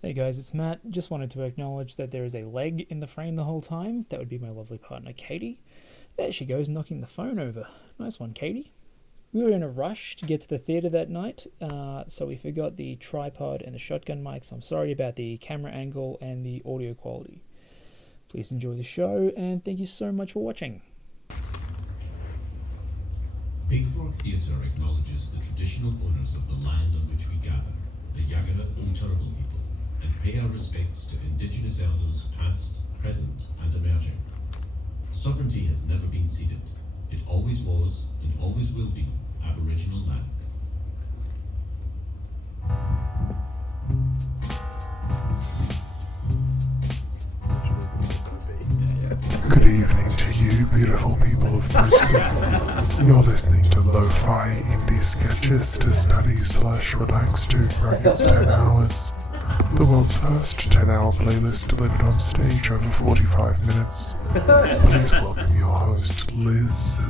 Hey guys, it's Matt. Just wanted to acknowledge that there is a leg in the frame the whole time. That would be my lovely partner, Katie. There she goes, knocking the phone over. Nice one, Katie. We were in a rush to get to the theatre that night, so we forgot the tripod and the shotgun mics. I'm sorry about the camera angle and the audio quality. Please enjoy the show, and thank you so much for watching. Big Frog Theatre acknowledges the traditional owners of the land on which we gather, the Yagara and Turrbal people, and pay our respects to Indigenous elders past, present and emerging. Sovereignty has never been ceded. It always was and always will be Aboriginal land. Good evening to you, beautiful people of Brisbane. You're listening to lo-fi indie sketches to study/relax to for against 10 hours. The world's first 10-hour playlist delivered on stage over 45 minutes. Please welcome your host, Liz.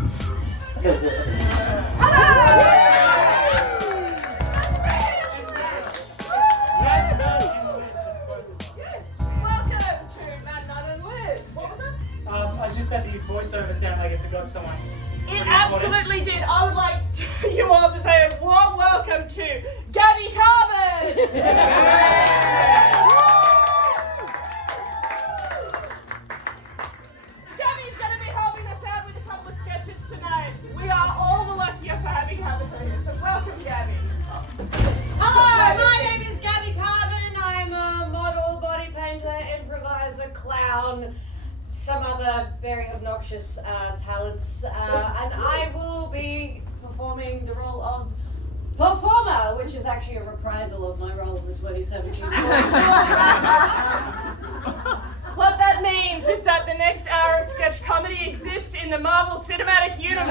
I just had the voiceover sound like it forgot someone. It absolutely did. I would like you all to say a warm welcome to Gabby Carbon! Gabby's going to be helping us out with a couple of sketches tonight. We are all the luckier for having her here, so welcome, Gabby. Hello, my name is Gabby Carbon. I'm a model, body painter, improviser, clown, some other very obnoxious talents, and I will be performing the role of performer, which is actually a reprisal of my role in the 2017 What that means is that the next hour of sketch comedy exists in the Marvel Cinematic Universe.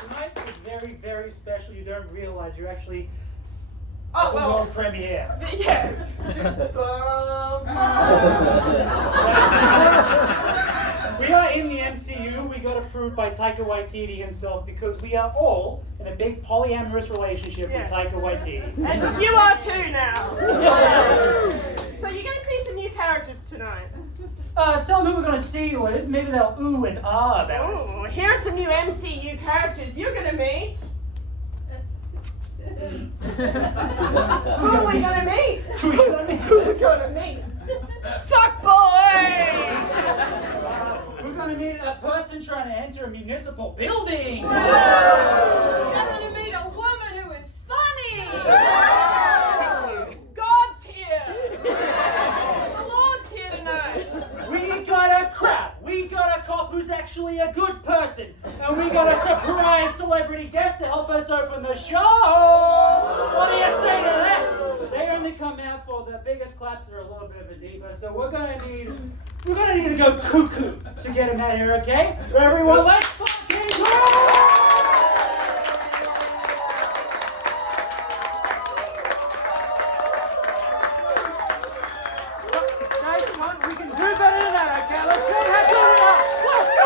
Tonight is very, very special. You don't realize you're actually Oh, the well, world premiere. yeah. We are in the MCU. We got approved by Taika Waititi himself because we are all in a big polyamorous relationship with Taika Waititi. And you are too now. So you're going to see some new characters tonight. Tell them who we're going to see, Liz. Maybe they'll ooh and ah about it. Oh, here are some new MCU characters you're going to meet. Who are we going to meet? Who are we going to meet? Fuck boy! We're going to meet a person trying to enter a municipal building. You're going to meet a woman who is funny. God's here! The Lord's here tonight. We got a crap. We got a cop who's actually a good person. And we got a surprise celebrity guest to help us open the show. What do you say to that? They only come out for the biggest claps or a little bit of a diva. So we're gonna need to go cuckoo to get him out here, okay? Everyone, let's fucking go! Nice one. We can do better than that, okay? Let's show how good we are. Let's go!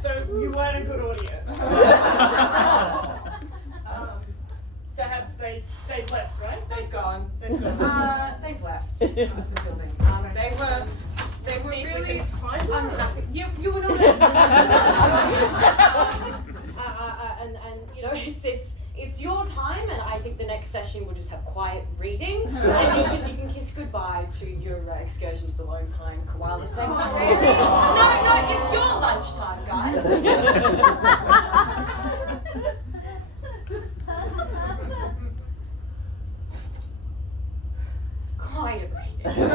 So you weren't a good audience. So they've left, right? They've gone. They've gone. They've left the building. They were See if we really can find them. unhappy. You were not. And you know it's your time, and I think the next session will just have quiet reading, and you can kiss goodbye to your excursion to the Lone Pine Koala Sanctuary. No, it's your lunchtime, guys. Quiet reading.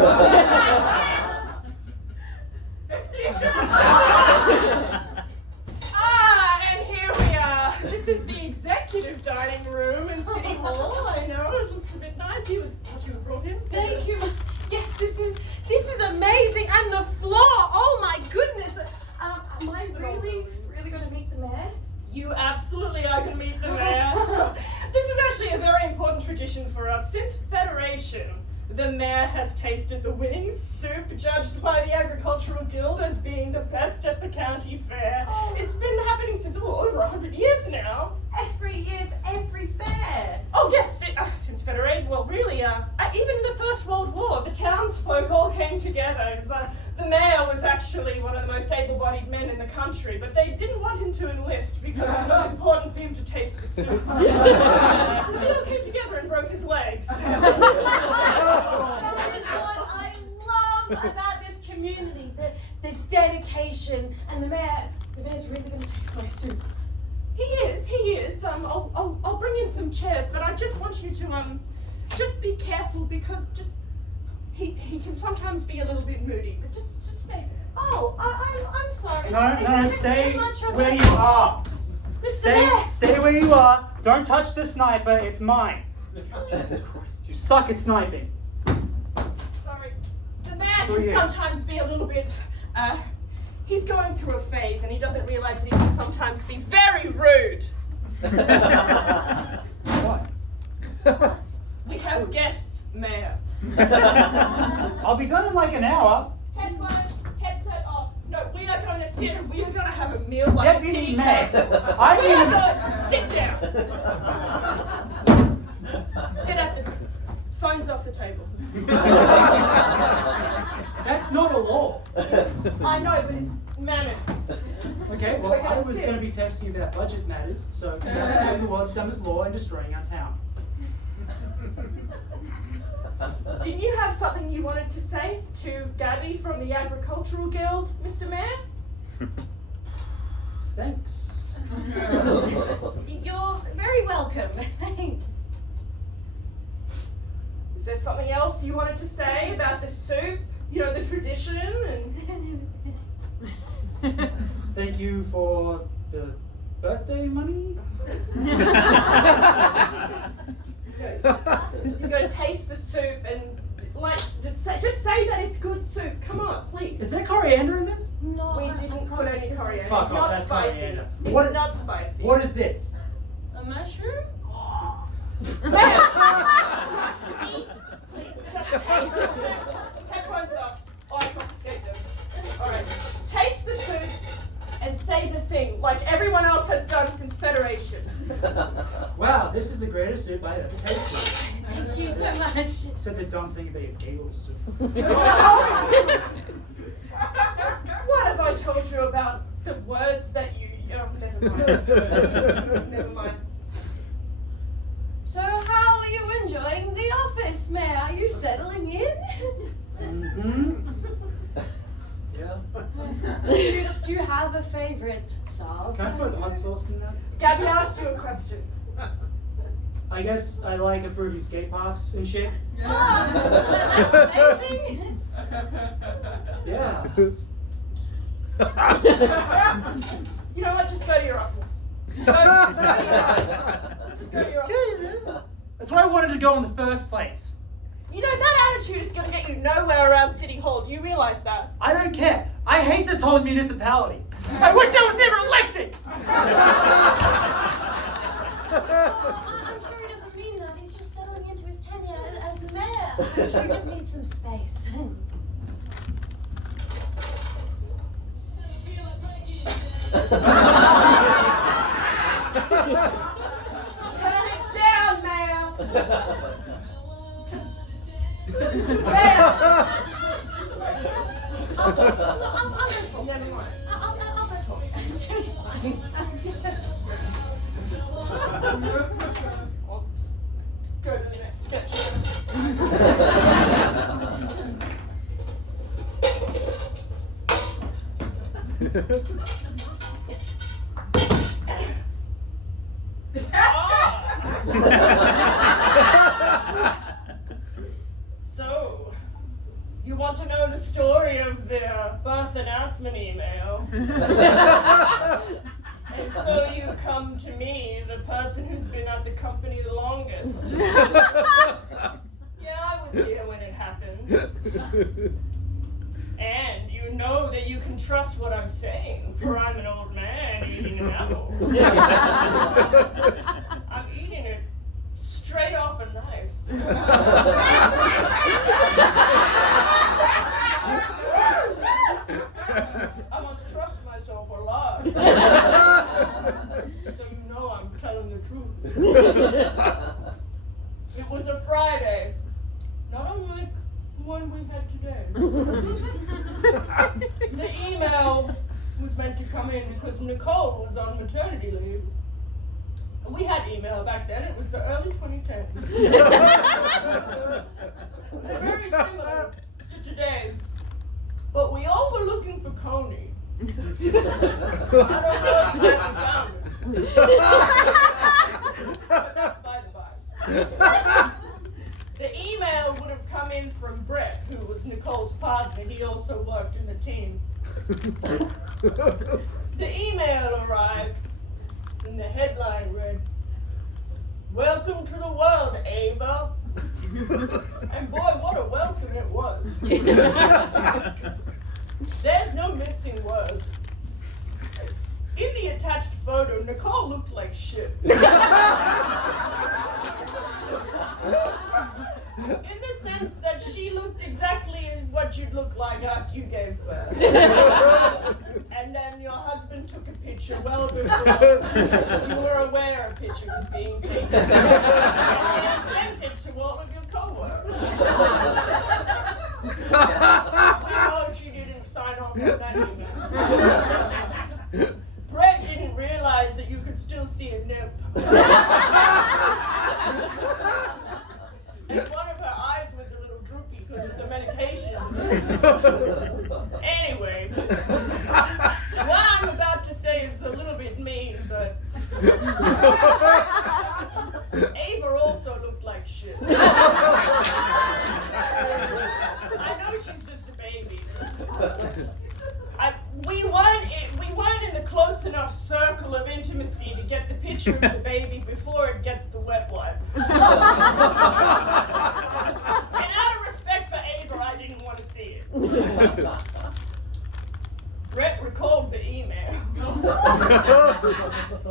And here we are. This is the executive dining room in City Hall. I know, it looks a bit nice. What you brought him? Thank you. Yes, this is amazing, and the floor. Oh my goodness. Am I really going to meet the mayor? You absolutely are going to meet the mayor. This is actually a very important tradition for us. Since Federation, the mayor has tasted the winning soup soup judged by the Agricultural Guild as being the best at the county fair. It's been happening since over 100 years now. Every year, every fair. Oh yes, since Federation. Well, really, even in the First World War, the townsfolk all came together. The mayor was actually one of the most able-bodied men in the country, but they didn't want him to enlist because it was important for him to taste the soup. So they all came together and broke his legs. That is what I love about this community, the dedication, and the mayor's really going to taste my soup. He is. I'll bring in some chairs, but I just want you to just be careful because he can sometimes be a little bit moody, but just stay there. Oh, I'm sorry. No, stay where you are. Mr. Mayor. Stay where you are. Don't touch the sniper. It's mine. Jesus Christ, you suck at sniping. Sorry. The mayor can sometimes be a little bit, he's going through a phase and he doesn't realize that he can sometimes be very rude. What? We have guests, Mayor. I'll be done in like an hour. Headphones, headset off. No, we are going to sit and we are going to have a meal like a Deputy city Mayor, council. I We are even... going sit down. Sit at the phones off the table. That's not a law. I know, but it's manners. Okay, well, We're gonna I was sit. going to be texting you about budget matters, so that's breaking the world's dumbest law and destroying our town. Did you have something you wanted to say to Gabby from the Agricultural Guild, Mr. Mayor? Thanks. You're very welcome. Is there something else you wanted to say about the soup? You know, the tradition and... Thank you for the birthday money. You're going to taste the soup and just say that it's good soup. Come on, please. Is there coriander in this? No, We didn't put any coriander. Fuck It's off, not that's spicy. coriander. It's What- not spicy. What is this? A mushroom? Mayor! Please, just taste the soup. Headphones off. Oh, I confiscate them. Alright. Taste the soup and say the thing, like everyone else has done since Federation. Wow, this is the greatest soup I've ever tasted. Thank you so much. Said the dumb thing about your bagel soup. What have I told you about the words that you... Oh, never mind. Never mind. So how are you enjoying the office, Mayor? Are you settling in? Mm-hmm. Yeah. Do you have a favorite song? Can I put hot sauce in that? Gabby asked you a question. I guess I like approving skate parks and shit. Oh, that's amazing. Yeah. You know what? Just go to your office. Just go to your office. That's where I wanted to go in the first place. You know, that attitude is going to get you nowhere around City Hall. Do you realize that? I don't care. I hate this whole municipality. I wish I was never elected! I'm sure he doesn't mean that. He's just settling into his tenure as the mayor. I'm sure he just needs some space. Turn it down, ma'am. I'll go talk. Never mind. I'll go talk. It's fine. Go to the next sketch. So, you want to know the story of the birth announcement email? And so you come to me, the person who's been at the company the longest. Yeah, I was here when it happened. And you know that you can trust what I'm saying, for I'm an old man eating an apple. I'm eating it straight off a knife. we had today. The email was meant to come in because Nicole was on maternity leave. We had email back then, it was the early 2010s. Very similar to today, but we all were looking for Coney. I don't know if you ever found him. But that's by the by. The email would have come in from Brett, who was Nicole's partner. He also worked in the team. The email arrived, and the headline read, "Welcome to the world, Ava." And boy, what a welcome it was. There's no mincing words. In the attached photo, Nicole looked like shit. In the sense that she looked exactly what you'd look like after you gave birth. And then your husband took a picture well before you were aware a picture was being taken. And he sent it to all of your co-workers. We know she didn't sign off on that email. Brett didn't realize that you could still see a nip. And one of her eyes was a little droopy because of the medication. Anyway, what I'm about to say is a little bit mean, but Ava also looked like shit. I know she's just a baby. We weren't in the close enough circle of intimacy to get the picture of the baby before it gets the wet wipe. And out of respect for Ava, I didn't want to see it. Brett recalled the email.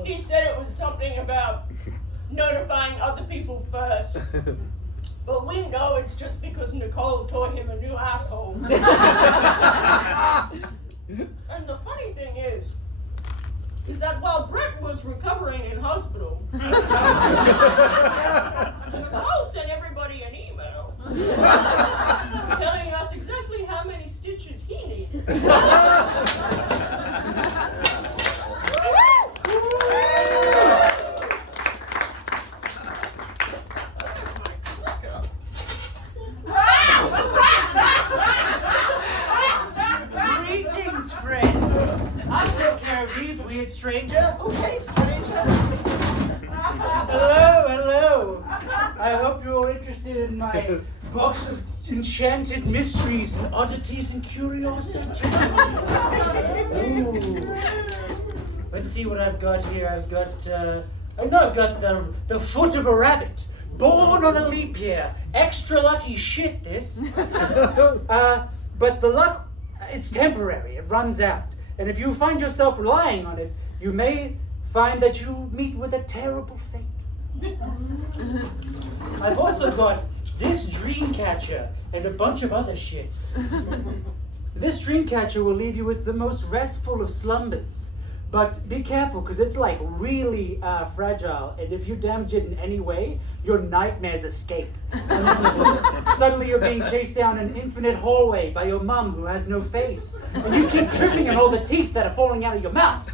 He said it was something about notifying other people first. But we know it's just because Nicole taught him a new asshole. And the funny thing is that while Brett was recovering in hospital, Nicole sent everybody an email telling us exactly how many stitches he needed. Greetings, friend. I'll take care of these, weird stranger. Okay, stranger. Hello. I hope you're all interested in my box of enchanted mysteries and oddities and curiosities. Ooh. Let's see what I've got here. I've got the foot of a rabbit. Born on a leap year. Extra lucky shit, this. But the luck, it's temporary. It runs out. And if you find yourself relying on it, you may find that you meet with a terrible fate. I've also got this dream catcher and a bunch of other shit. This dream catcher will leave you with the most restful of slumbers. But be careful, because it's like really fragile, and if you damage it in any way, your nightmares escape. Suddenly you're being chased down an infinite hallway by your mum who has no face, and you keep tripping on all the teeth that are falling out of your mouth.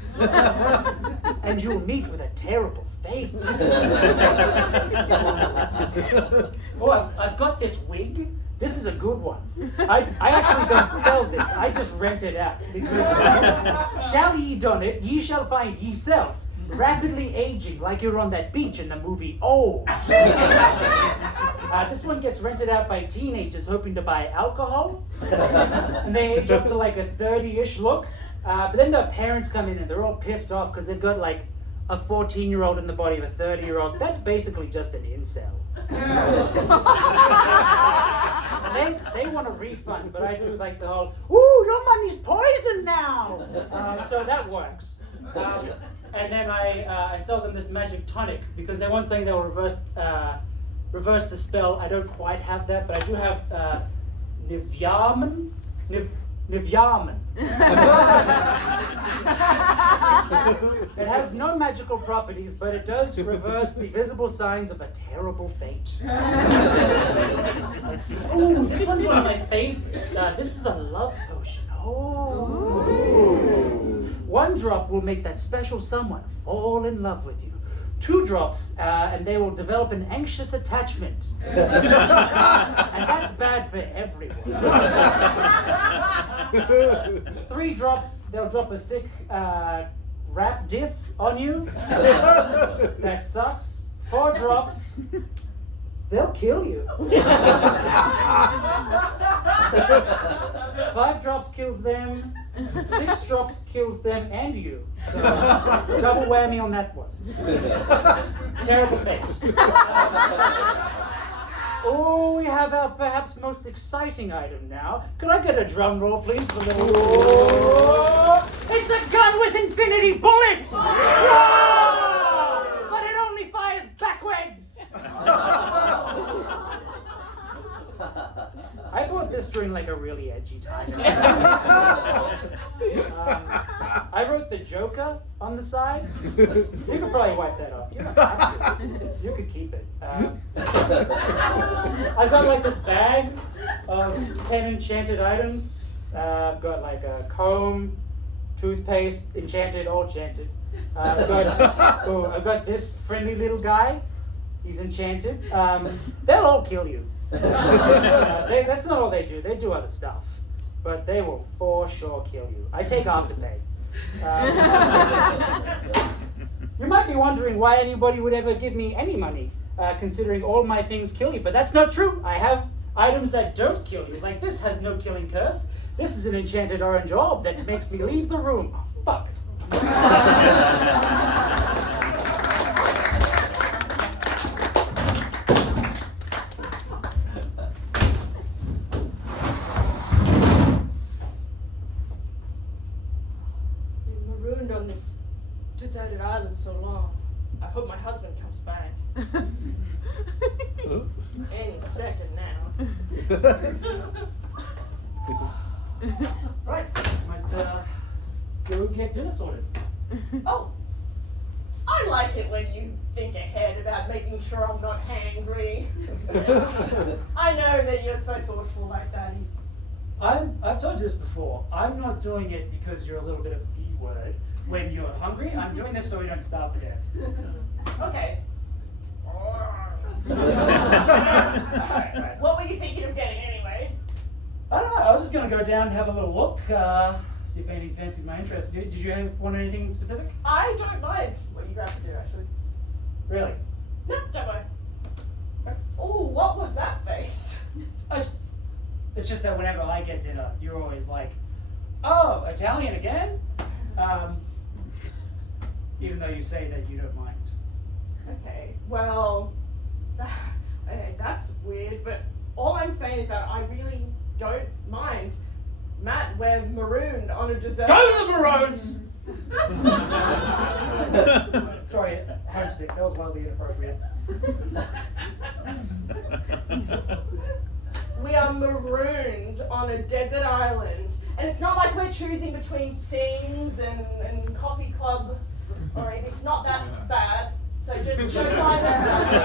And you'll meet with a terrible fate. Oh, I've got this wig. This is a good one. I actually don't sell this. I just rent it out. Because shall ye done it, ye shall find yeself rapidly aging like you're on that beach in the movie Oh. This one gets rented out by teenagers hoping to buy alcohol. And they age up to like a 30-ish look. But then their parents come in and they're all pissed off because they've got like a 14-year-old in the body of a 30-year-old. That's basically just an incel. And they want a refund, but I do like the whole, ooh, your money's poisoned now. So that works. And then I sell them this magic tonic because they want something that will reverse the spell. I don't quite have that, but I do have Nivyaman. It has no magical properties, but it does reverse the visible signs of a terrible fate. Let's see. Ooh, this one's one of my favorites. This is a love potion. Oh. One drop will make that special someone fall in love with you. 2 drops, and they will develop an anxious attachment. And that's bad for everyone. 3 drops, they'll drop a sick rap diss on you. That sucks. 4 drops, they'll kill you. 5 drops kills them. 6 drops kills them and you. So double whammy on that one. Terrible fate. Oh, we have our perhaps most exciting item now. Could I get a drum roll, please? A little. Oh, it's a gun with infinity bullets! Whoa! But it only fires backwards! I bought this during like a really edgy time. I wrote the Joker on the side. You could probably wipe that off. You don't have to. You could keep it. I've got like this bag of 10 enchanted items. I've got like a comb, toothpaste, enchanted, all enchanted. I've got this friendly little guy. He's enchanted. They'll all kill you. That's not all they do. They do other stuff, but they will for sure kill you. I take afterpay. You might be wondering why anybody would ever give me any money, considering all my things kill you, but that's not true. I have items that don't kill you. Like this has no killing curse. This is an enchanted orange orb that makes me leave the room. Oh, fuck. On this deserted island so long. I hope my husband comes back. Any second now. Right, might go get dinner sorted. Oh, I like it when you think ahead about making sure I'm not hangry. I know that you're so thoughtful like that. I've told you this before. I'm not doing it because you're a little bit of a B-word. When you're hungry, I'm doing this so we don't starve to death. Okay. Right. What were you thinking of getting anyway? I don't know. I was just going to go down and have a little look, see if anything fancied my interest. Did you want anything specific? I don't mind what you grabbed to do, actually. Really? No, don't worry. Oh, what was that face? It's just that whenever I get dinner, you're always like, oh, Italian again? Even though you say that you don't mind. Okay, well, that's weird, but all I'm saying is that I really don't mind. Matt, we're marooned on a desert. Go the Maroons! Sorry, homesick. That was wildly inappropriate. We are marooned on a desert island, and it's not like we're choosing between Sings and Coffee Club, or it's not that bad. So just find us something.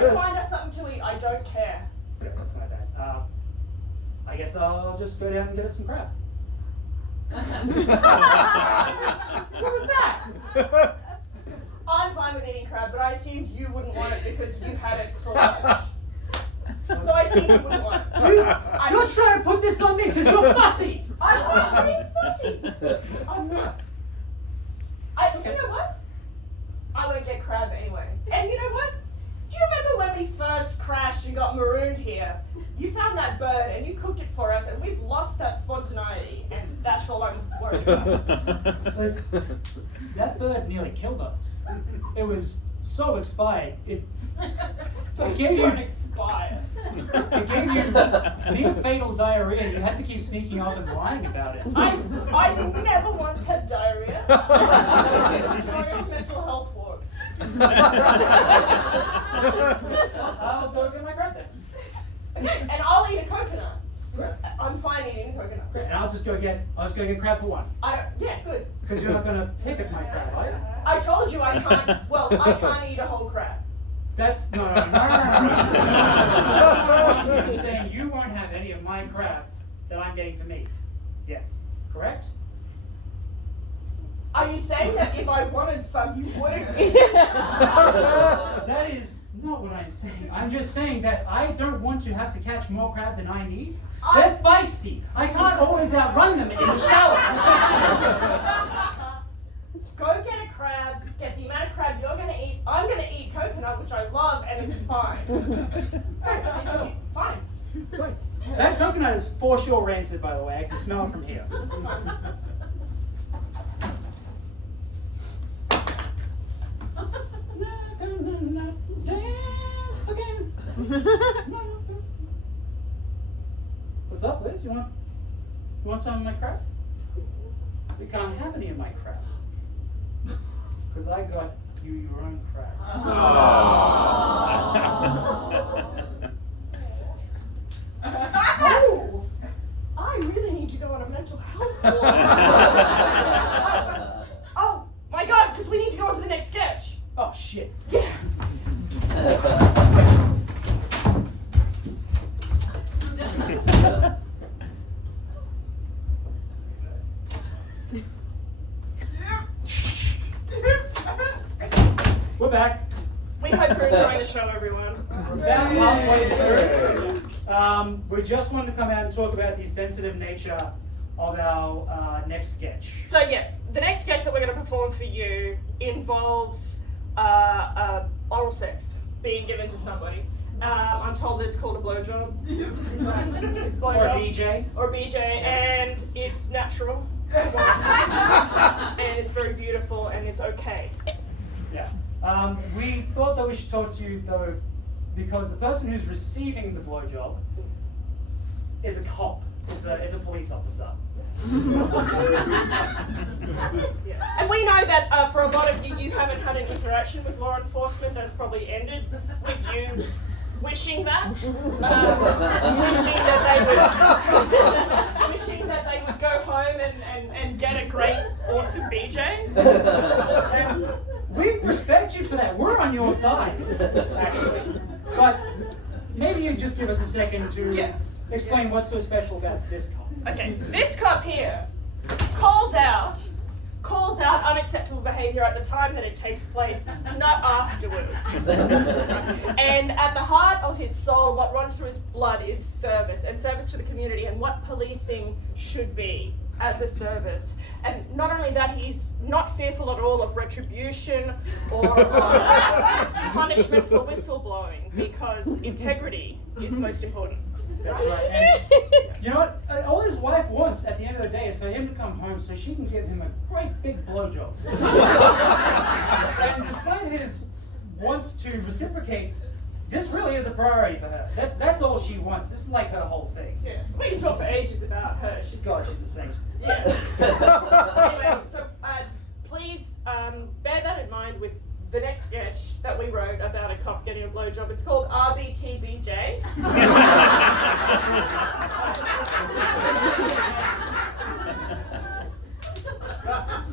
Just find us something to eat. I don't care. Okay, that's my bad. I guess I'll just go down and get us some crab. What was that? I'm fine with eating crab, but I assumed you wouldn't want it because you had it for lunch. So I assumed you wouldn't want it. You're trying to put this on me because you're fussy. I'm not being fussy. I'm not. You know what? I won't get crab anyway. And you know what? Do you remember when we first crashed and got marooned here? You found that bird and you cooked it for us, and we've lost that spontaneity, and that's all I'm worried about. Liz, that bird nearly killed us. It was so expired. It gave you. Expire. It gave you near fatal diarrhea. You had to keep sneaking off and lying about it. I never once had diarrhea. Your mental health works. I'll go get my crab then. Okay, and I'll eat a coconut. and I'll just go get crab for one. Yeah, good. Because you're not gonna pick at my crab, are you? I told you I can't. Well, I can't eat a whole crab. That's no. I'm saying you won't have any of my crab that I'm getting for me. Yes, correct? Are you saying that if I wanted some, you wouldn't eat it? That is not what I'm saying. I'm just saying that I don't want to have to catch more crab than I need. They're feisty. I can't always outrun them in the shower. Go get a crab, get the amount of crab you're gonna eat. I'm gonna eat coconut, which I love, and it's fine. Fine. That coconut is for sure rancid, by the way. I can smell it from here. What's up, Liz? You want some of my crab? We can't have any of my crab. Because I got you your own crab. Oh, I really need to go on a mental health walk. Oh my god, because we need to go on to the next sketch. Oh shit. Yeah. We're back. We hope you're enjoying the show, everyone. We're about halfway through. We just wanted to come out and talk about the sensitive nature of our next sketch. So yeah, the next sketch that we're going to perform for you involves oral sex being given to somebody. I'm told that it's called a blowjob. It's Or blowjob. BJ. Or BJ, and it's natural. And it's very beautiful, and it's okay. Yeah. We thought that we should talk to you though, because the person who's receiving the blowjob is a cop. It's a police officer. And we know that for a lot of you, you haven't had an interaction with law enforcement that's probably ended with you wishing that, wishing that they would go home and get a great, awesome BJ. And we respect you for that. We're on your side, actually. But maybe you just give us a second to explain what's so special about this cop. Okay, this cop here calls out unacceptable behavior at the time that it takes place, not afterwards. And at the heart of his soul, what runs through his blood is service, and service to the community, and what policing should be as a service. And not only that, he's not fearful at all of retribution or punishment for whistleblowing, because integrity is most important. That's right. And you know what? All his wife wants at the end of the day is for him to come home so she can give him a great big blowjob. And despite his wants to reciprocate, this really is a priority for her. That's all she wants. This is like her whole thing. Yeah, we can talk for ages about her. She's a saint. Yeah. Anyway, so please bear that in mind with the next sketch that we wrote about a cop getting a blowjob. It's called RBTBJ.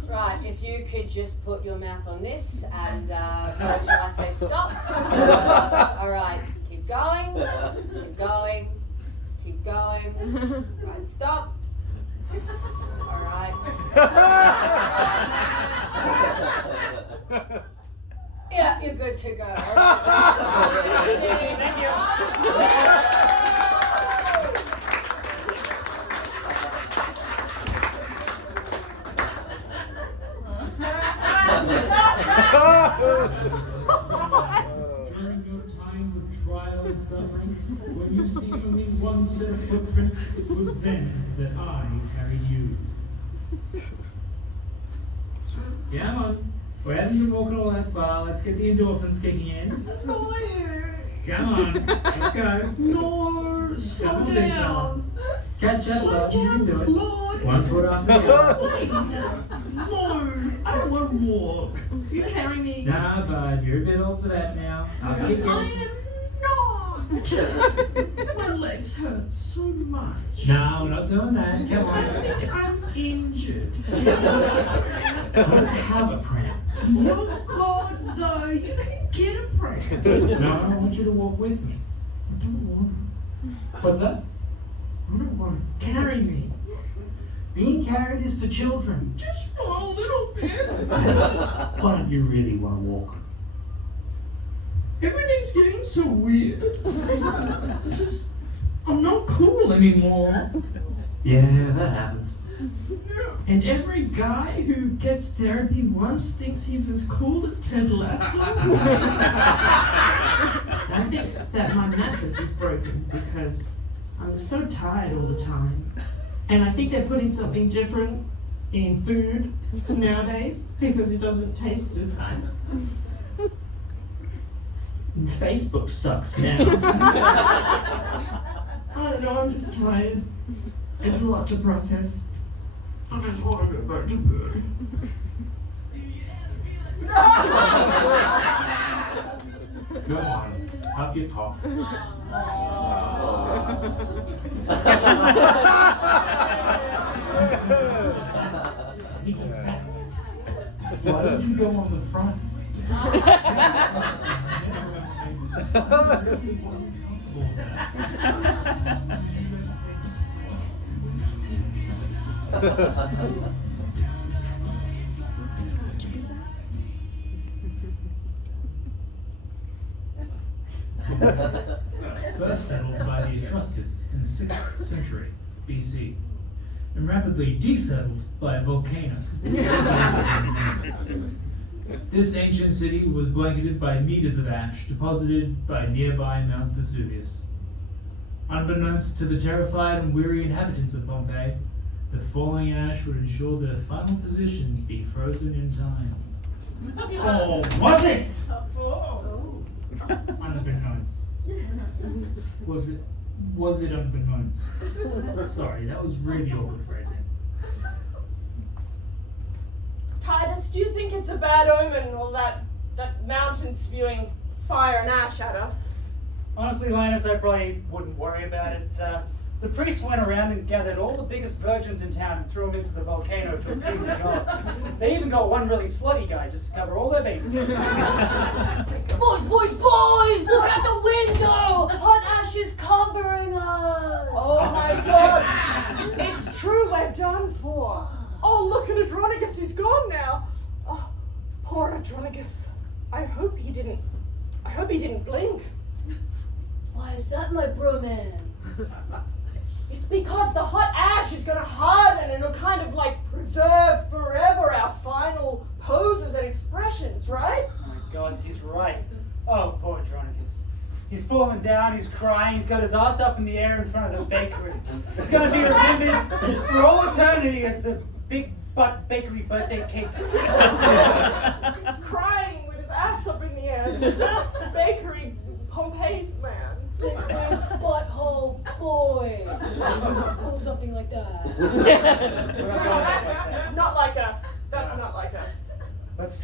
Right, if you could just put your mouth on this and go until I say stop. All right, keep going, keep going, keep going. Right, stop. All right. Yeah, you're good to go. All right. Thank you. During your times of trial and suffering, when you see only one set of footprints, it was then that I carried you. Come on. We haven't been walking all that far. Let's get the endorphins kicking in. Come on. Let's go. No, Come on, big fella. Catch that bud. You can do it. Lord. 1 foot after the other. No, I don't want to walk. You carry me. Nah, bud. You're a bit old for that now. I'll kick I it. am not. My legs hurt so much. No, we're not doing that. Come I on. think I'm injured. I don't have a pram. Oh God, though, you can get a pram. No, I want you to walk with me. I don't want What's that? to. I don't want to carry me. Being carried is for children. Just for a little bit. Why don't you really want to walk? Everything's getting so weird. I'm not cool anymore. Yeah, that happens. And every guy who gets therapy once thinks he's as cool as Ted Lasso. I think that my mattress is broken because I'm so tired all the time. And I think they're putting something different in food nowadays because it doesn't taste as nice. And Facebook sucks now. I don't know, I'm just tired. It's a lot to process. I just want to go back to bed. Go on, have your talk. Why don't you go on the front? First settled by the Etruscans in 6th century BC, and rapidly desettled by a volcano. This ancient city was blanketed by meters of ash deposited by nearby Mount Vesuvius. Unbeknownst to the terrified and weary inhabitants of Pompeii, the falling ash would ensure their final positions be frozen in time. Oh, was it? Unbeknownst. Was it unbeknownst? Sorry, that was really awkward phrasing. Titus, do you think it's a bad omen, all that mountain spewing fire and ash at us? Honestly, Linus, I probably wouldn't worry about it. The priests went around and gathered all the biggest virgins in town and threw them into the volcano to appease the gods. They even got one really slutty guy just to cover all their bases. Boys, look out the window! Hot ash is covering us! Oh my god! It's true, we're done for. Oh, look at Andronicus, he's gone now. Oh, poor Andronicus. I hope he didn't blink. Why is that, my bro man? It's because the hot ash is gonna harden and it'll kind of like preserve forever our final poses and expressions, right? Oh my god, he's right. Oh, poor Andronicus. He's fallen down, he's crying, he's got his ass up in the air in front of the bakery. He's gonna be remembered for all eternity as the big butt bakery birthday cake. He's crying with his ass up in the air. The bakery Pompeii's man. Butthole boy. Or something like that. Not like us. That's not like us. Let's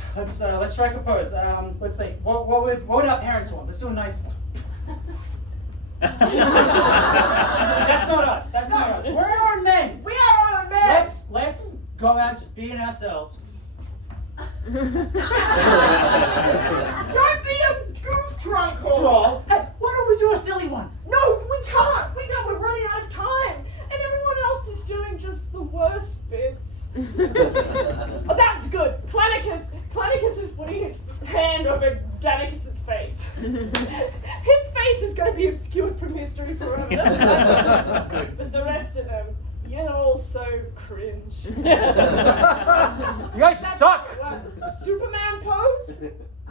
strike a pose. Let's think. What would our parents want? Let's do a nice one. That's not us. That's not us. We're our own men. We are our own men. Let's go out just being ourselves. Don't be a goof drunkle. Troll. Hey, why don't we do a silly one? No, we can't. We're running out of time, and everyone else is doing just the worst bits. Oh, that's good. Clenicus is putting his hand over Danicus's face. His face is going to be obscured from history forever. But the rest of them, you're all so cringe. You guys suck. Superman pose?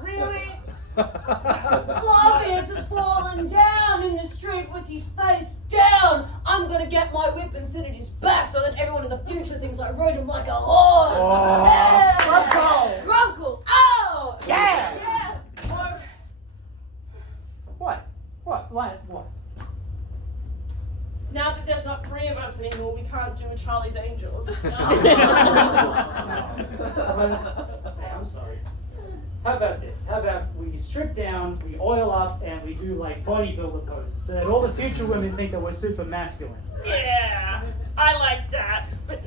Really? Flavius has fallen down in the street with his face down. I'm gonna get my whip and sit at his back so that everyone in the future thinks I rode him like a horse. Oh. Yeah. Grunkle. Grunkle. Oh! Yeah. Yeah. What? What? Now that there's not three of us anymore, we can't do a Charlie's Angels. I'm sorry. How about this? How about we strip down, we oil up, and we do like bodybuilder poses so that all the future women think that we're super masculine. Yeah, I like that. But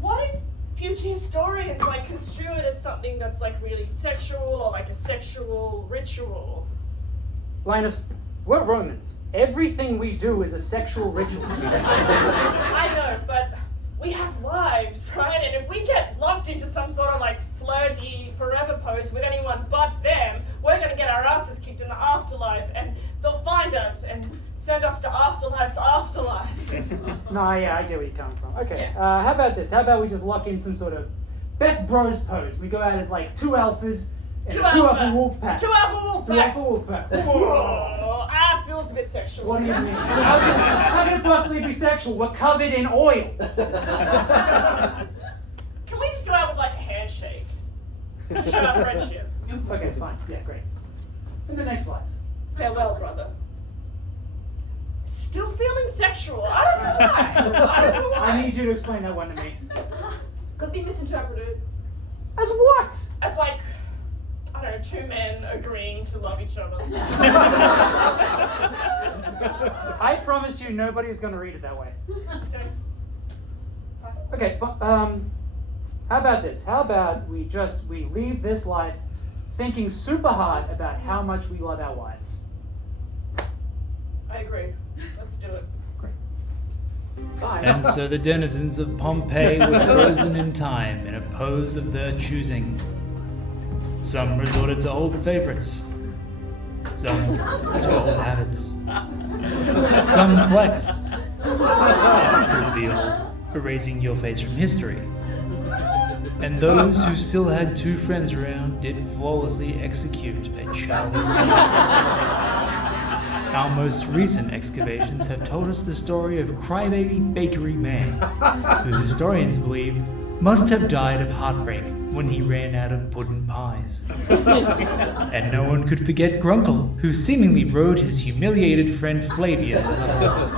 what if future historians like construe it as something that's like really sexual or like a sexual ritual? Linus, we're Romans. Everything we do is a sexual ritual. I know, but we have lives, right? And if we get locked into some sort of like flirty forever pose with anyone but them, we're gonna get our asses kicked in the afterlife, and they'll find us and send us to afterlife's afterlife. No, yeah, I get where you're coming from. Okay, Yeah. how about this? How about we just lock in some sort of best bros pose? We go out as like two alphas and two alpha wolf pack. Two alpha wolf Two pack. alpha wolf pack. Whoa, ah, feels a bit sexual. What do you mean? How can it possibly be sexual? We're covered in oil. Can we just go out with like a handshake to show our friendship? Okay, fine. Yeah, great. And the next slide. Farewell, brother. Still feeling sexual. I don't know why. I don't know why. I need you to explain that one to me. Could be misinterpreted. As what? As like, I don't know, two men agreeing to love each other. I promise you nobody is going to read it that way. Okay. Okay, how about this? How about we leave this life thinking super hard about how much we love our wives? I agree. Let's do it. Bye. And so the denizens of Pompeii were frozen in time in a pose of their choosing. Some resorted to old favorites. Some to old habits. Some flexed. Some proved the old, erasing your face from history. And those who still had two friends around did flawlessly execute a Charlie's Angels. Our most recent excavations have told us the story of Crybaby Bakery Man, who historians believe must have died of heartbreak when he ran out of puddin' pies. And no one could forget Grunkle, who seemingly rode his humiliated friend Flavius as a horse,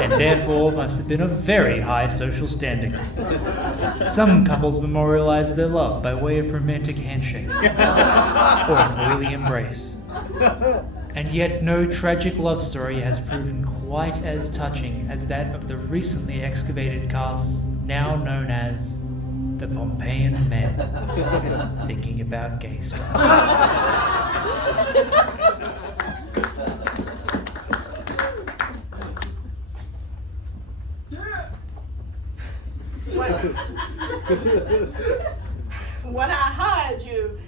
and therefore must have been of very high social standing. Some couples memorialize their love by way of romantic handshake, or an oily embrace. And yet no tragic love story has proven quite as touching as that of the recently excavated casts now known as the Pompeian Men, thinking about gay stuff. When I hired you,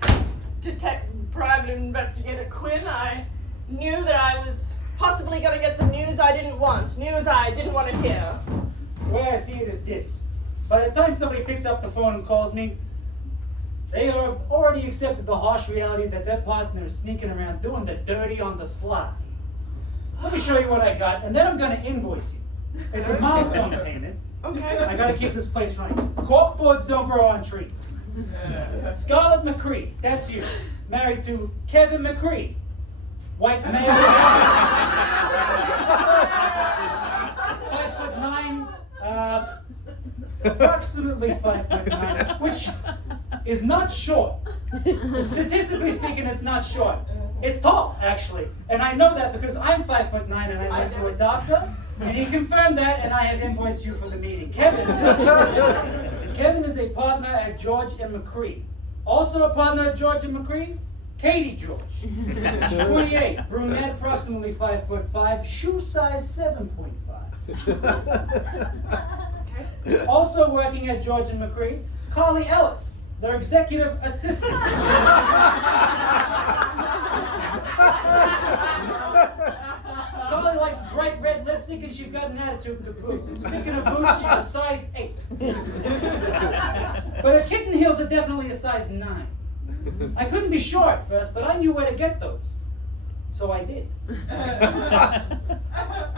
Private Investigator Quinn, I knew that I was possibly going to get some news I didn't want, news I didn't want to hear. The way I see it is this. By the time somebody picks up the phone and calls me, they have already accepted the harsh reality that their partner is sneaking around doing the dirty on the sly. Let me show you what I got, and then I'm going to invoice you. It's a milestone payment. Okay. I got to keep this place running. Corkboards don't grow on trees. Scarlett McCree, that's you. Married to Kevin McCree. White male. 5'9", approximately 5'9", which is not short. Statistically speaking, it's not short. It's tall, actually. And I know that because I'm 5'9" and I went to a doctor, and he confirmed that, and I have invoiced you for the meeting. Kevin is a partner at George and McCree. Also a partner at George and McCree, Katie George. 28, brunette, approximately 5'5", shoe size 7.5. Also working as George and McCree, Carly Ellis, their executive assistant. Carly likes bright red lipstick and she's got an attitude to boot. Speaking of boots, she's a size 8. But her kitten heels are definitely a size 9. I couldn't be sure at first, but I knew where to get those. So I did.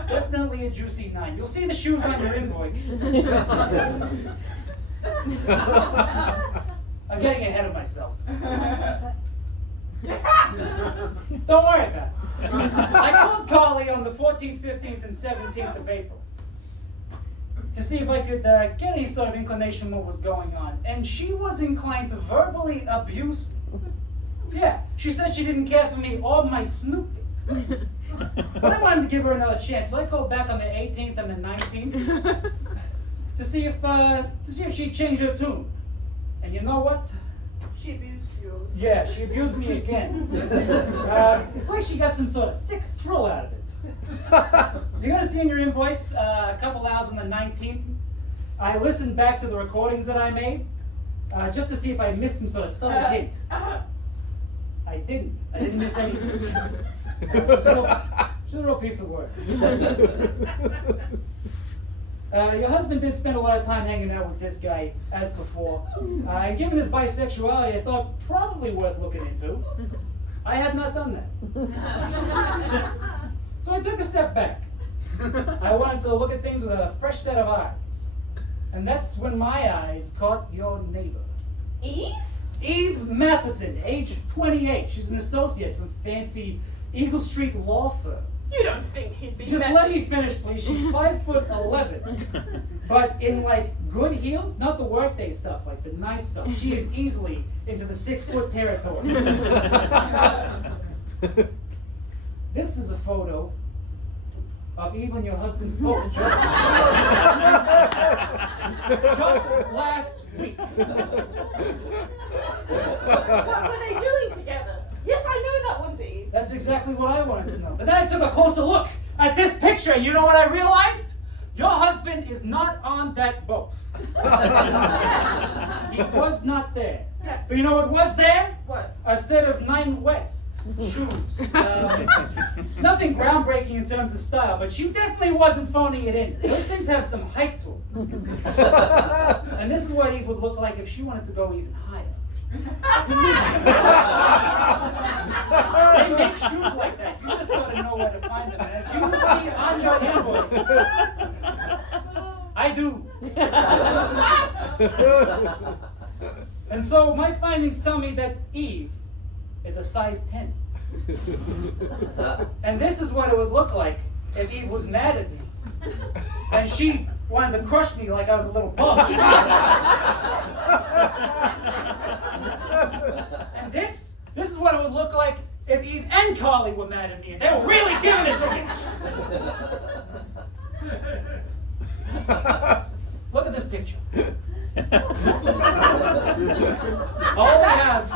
Definitely a juicy 9. You'll see the shoes on your invoice. I'm getting ahead of myself. Don't worry about it. I called Carly on the 14th, 15th, and 17th of April to see if I could get any sort of inclination what was going on. And she was inclined to verbally abuse me. Yeah, she said she didn't care for me or my snooping. But I wanted to give her another chance, so I called back on the 18th and the 19th to see if she'd change her tune. And you know what? She abused you. Yeah, she abused me again. It's like she got some sort of sick thrill out of it. You're gonna see in your invoice a couple hours on the 19th. I listened back to the recordings that I made just to see if I missed some sort of subtle hint. I didn't. I didn't miss anything. She's a real piece of work. Your husband did spend a lot of time hanging out with this guy, as before. And given his bisexuality, I thought probably worth looking into. I had not done that. So I took a step back. I wanted to look at things with a fresh set of eyes. And that's when my eyes caught your neighbor. Eve? Eve Matheson, age 28. She's an associate at some fancy Eagle Street law firm. You don't think he'd be Just messy? let me finish, please. She's 5'11", but in like good heels, not the workday stuff, like the nice stuff. She is easily into the 6-foot territory. This is a photo of Eve and your husband's boat just last week. What were they doing together? Yes, I know that one's Eve. That's exactly what I wanted to know. But then I took a closer look at this picture, and you know what I realized? Your husband is not on that boat. He was not there. Yeah. But you know what was there? What? A set of 9 West shoes. Nothing groundbreaking in terms of style, but she definitely wasn't phoning it in. Those things have some height to them. And this is what Eve would look like if she wanted to go even higher. They make shoes like that. You just gotta know where to find them. And as you will see on your invoice, I do. And so my findings tell me that Eve is a size 10. And this is what it would look like if Eve was mad at me. And she wanted to crush me like I was a little bug. And this is what it would look like if Eve and Carly were mad at me and they were really giving it to me. Look at this picture. All we have.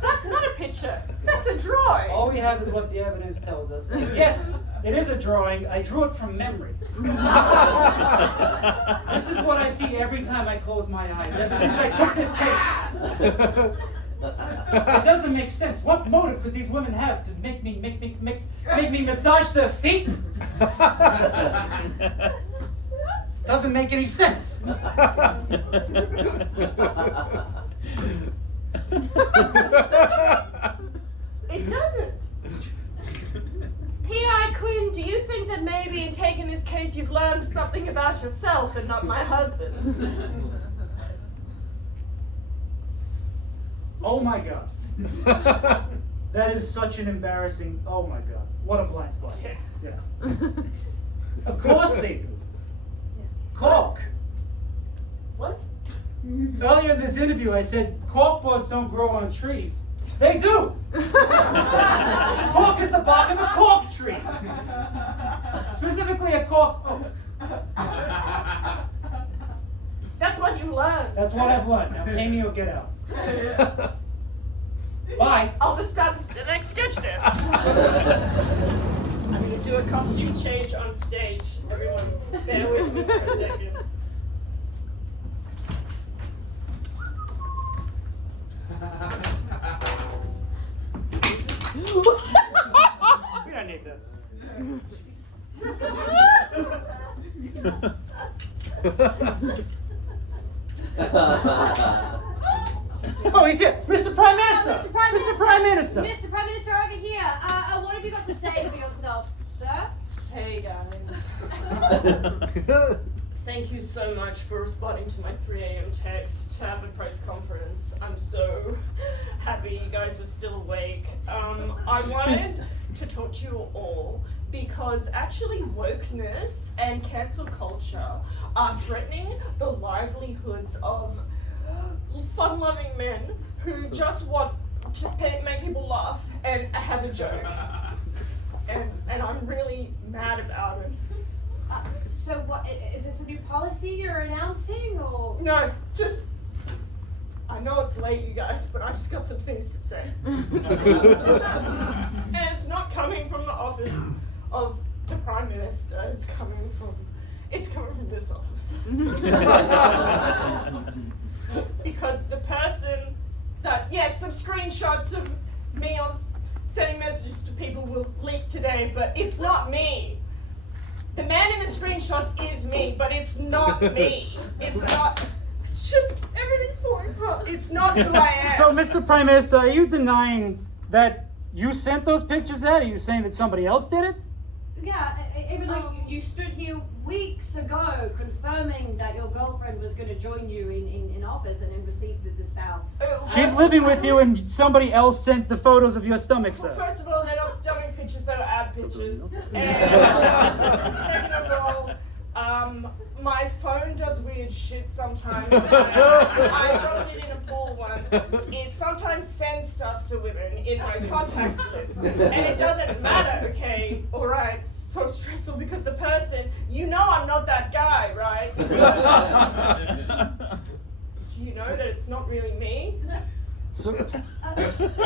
That's not a picture. That's a drawing. All we have is what the evidence tells us. And yes, it is a drawing. I drew it from memory. This is what I see every time I close my eyes, ever since I took this case. It doesn't make sense. What motive could these women have to make me massage their feet? Doesn't make any sense. It doesn't. P.I. Quinn, do you think that maybe in taking this case you've learned something about yourself and not my husband? Oh my God. That is such an embarrassing, oh my God. What a blind spot. Yeah. Of course they do. Cork. What? Earlier in this interview, I said corkboards don't grow on trees. They do. Cork is the bark of a cork tree. Specifically a cork. Oh. That's what you've learned. That's what I've learned. Now pay me or get out. Bye. I'll just start the next sketch then. I'm going to do a costume change on stage. Everyone, bear with me for a second. We don't need that. Oh, he's here. Mr. Prime Minister. Mr. Prime Minister. Mr. Prime Minister. Mr. Prime Minister, over here. What have you got to say for yourself, sir? Hey guys. Thank you so much for responding to my 3 a.m. text to have a press conference. I'm so happy you guys were still awake. I wanted to talk to you all because actually wokeness and cancel culture are threatening the livelihoods of fun-loving men who just want to make people laugh and have a joke. And I'm really mad about it. So what, is this a new policy you're announcing, or? No, just, I know it's late, you guys, but I just got some things to say. And it's not coming from the office of the Prime Minister, it's coming from this office. Because the person that, yes, some screenshots of me on sending messages to people will leak today, but it's not me. The man in the screenshots is me, but it's not me. It's not, it's just, everything's falling apart. It's not who I am. So, Mr. Prime Minister, are you denying that you sent those pictures out? Are you saying that somebody else did it? Yeah, even though you stood here weeks ago confirming that your girlfriend was going to join you in office and then receive the spouse. She's living with you and somebody else sent the photos of your stomach, Well, sir. first of all, they're not stomach pictures, they're ab pictures. And second of all, my phone does weird shit sometimes. I dropped it in a pool once. It sometimes sends stuff to women in my contacts list. And it doesn't matter, okay? Alright, so stressful because the person, you know I'm not that guy, right? Do you know that it's not really me? So, what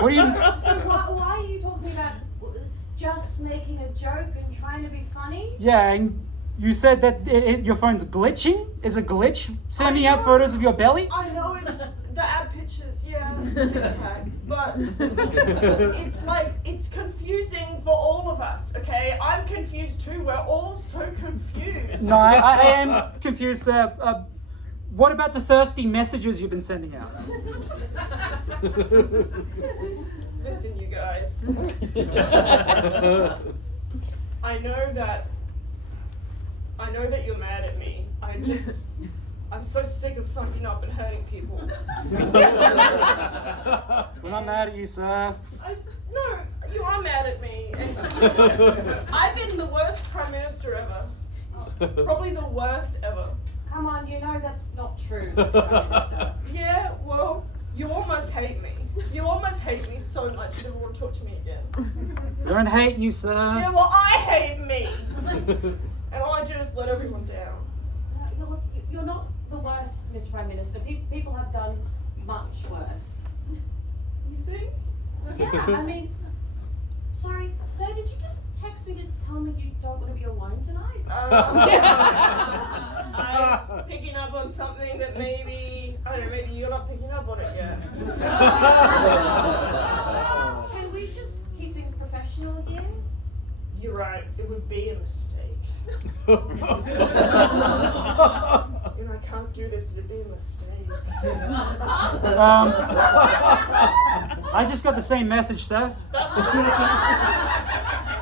do you... So why are you talking about just making a joke and trying to be funny? Yeah, and you said that your phone's glitching? Is a glitch sending out photos of your belly? I know it's the ab pictures, yeah, six-pack, but it's like, it's confusing for all of us, okay? I'm confused too, we're all so confused. No, I am confused, sir. What about the thirsty messages you've been sending out? Listen, you guys. I know that you're mad at me. I'm so sick of fucking up and hurting people. We're not mad at you, sir. No, you are mad at me. And I've been the worst Prime Minister ever. Probably the worst ever. Come on, you know that's not true, Mr. Prime Minister. Yeah, well, you almost hate me. You almost hate me so much you never want to talk to me again. We don't hate you, sir. Yeah, well, I hate me. And all I do is let everyone down. You're not the worst, Mr. Prime Minister. People have done much worse. You think? Yeah, I mean, sorry, sir, did you just text me to tell me you don't want to be alone tonight? I was picking up on something that maybe, I don't know, maybe you're not picking up on it yet. Can we just keep things professional again? You're right, it would be a mistake. I can't do this, it'd be a mistake. I just got the same message, sir.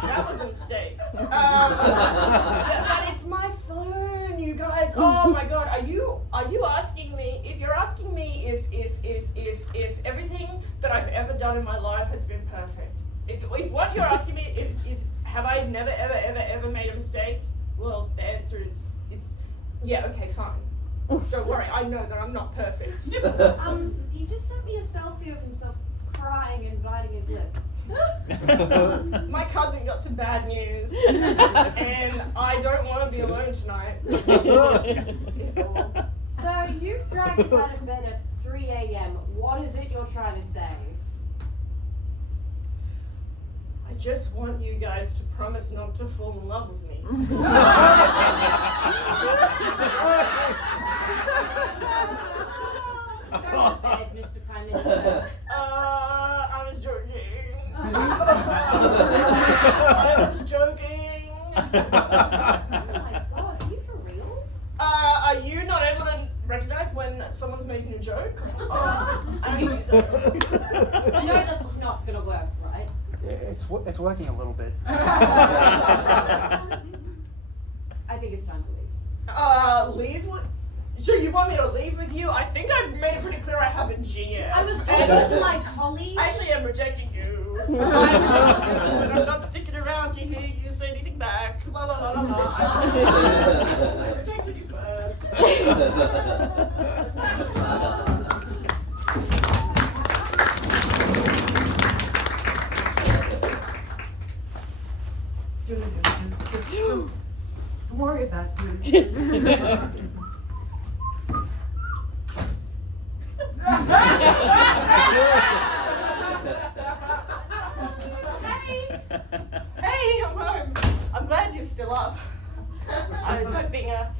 That was a mistake. But it's my phone, you guys. Oh my god, are you asking me, if you're asking me if everything that I've ever done in my life has been perfect, if what you're asking me is have I never ever made a mistake? Well, the answer is yeah, okay, fine. Don't worry, I know that I'm not perfect. He just sent me a selfie of himself crying and biting his lip. My cousin got some bad news, and I don't want to be alone tonight. Is all. So you've dragged us out of bed at 3 a.m. What is it you're trying to say? I just want you guys to promise not to fall in love with me. Go to bed, Mr. Prime Minister. I was joking. I was joking. Oh my god, are you for real? Are you not able to recognize when someone's making a joke? I know that's not gonna work, right? It's working a little bit. I think it's time to leave. Leave? So you want me to leave with you? I think I made it pretty clear I have a GM. I was talking to my colleague. Actually, I'm rejecting you. I'm not sticking around to hear you say anything back. La la la la la. I rejected you first. Hey, I'm home. I'm glad you're still up. I was hoping to.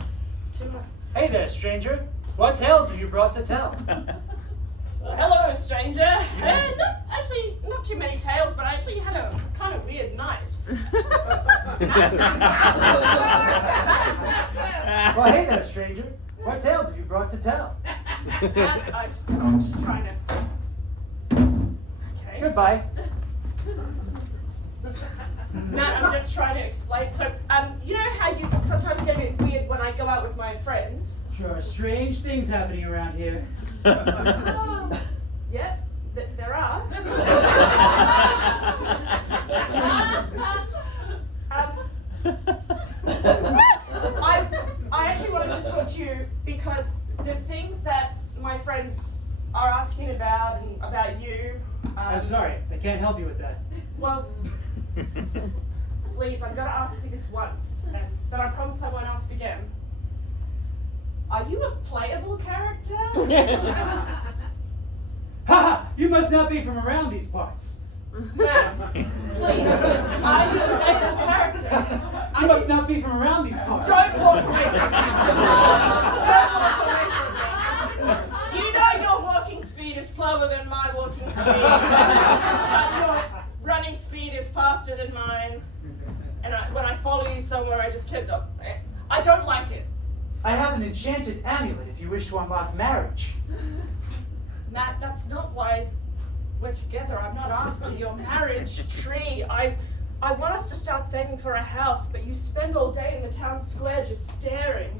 Hey there, stranger. What tales have you brought to tell? Hello, stranger. Not too many tales, but I actually had a kind of weird night. Well, hey there, stranger. What tales have you brought to tell? I'm just trying to. Okay. Goodbye. Matt, I'm just trying to explain. So, you know how you sometimes get a bit weird when I go out with my friends? Sure are strange things happening around here. Yeah, there are. I actually wanted to talk to you because the things that my friends are asking about and about you. I'm sorry, I can't help you with that. Well, please, I'm gonna ask you this once, but I promise I won't ask again. Are you a playable character? Haha! You must not be from around these parts. Matt, please, are you a playable character? You must not be from around these parts. Don't walk away from me. Don't walk away from me. You know your walking speed is slower than my walking speed. But your running speed is faster than mine. And when I follow you somewhere, I just kept up. I don't like it. I have an enchanted amulet if you wish to unlock marriage. Matt, that's not why we're together. I'm not after your marriage tree. I want us to start saving for a house, but you spend all day in the town square just staring.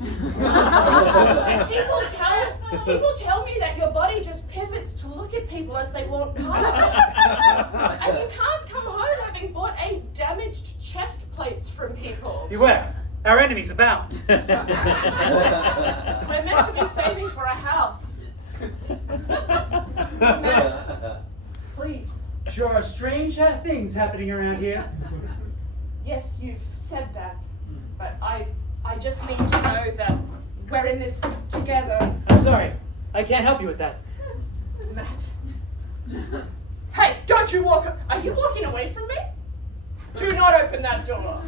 People tell me that your body just pivots to look at people as they walk past. And you can't come home having bought damaged chest plates from people. Beware, our enemies abound. We're meant to be saving for a house. Matt, please. Sure are strange things happening around here. Yes, you've said that, but I just need to know that we're in this together. I'm sorry, I can't help you with that. Matt. Hey, don't you walk. Are you walking away from me? Do not open that door.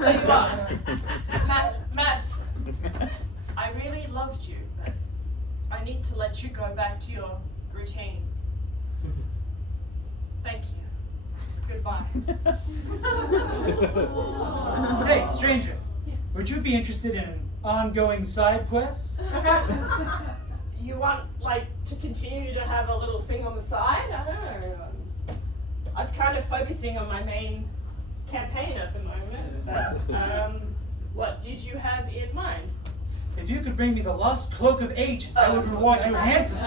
So you are. Matt, I really loved you, but I need to let you go back to your routine. Thank you. Goodbye. Say, stranger, would you be interested in ongoing side quests? You want, to continue to have a little thing on the side? I don't know. I was kind of focusing on my main campaign at the moment, but, what did you have in mind? If you could bring me the lost cloak of ages, I would reward you handsomely.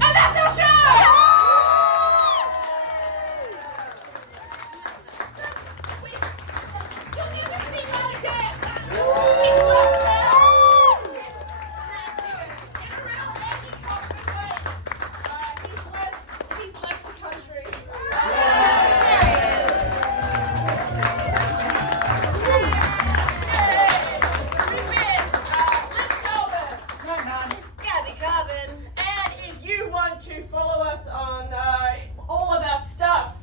And that's our show! You'll never see that again! He's left He's left the country. Gabby Carbon. And if you want to follow us on all of our stuff,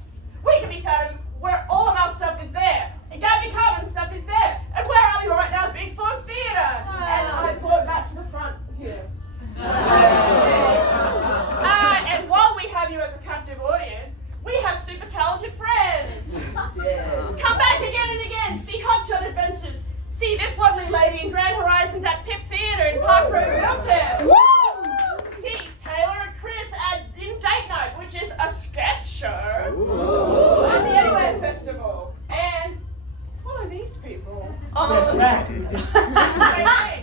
we can be found where all of our stuff is there. And Gabby Carbon stuff is there. And where are we right now? Big Fun Theatre. And I brought that to the front here. And while we have you as a captive audience, we have super talented friends. Come back again and again. See Hotshot Adventures. See this lovely lady in Grand Horizons at Pip Theatre in Park Road Mountain. See Taylor and Chris in Date Night, which is a sketch show. That's right. Hey, hey.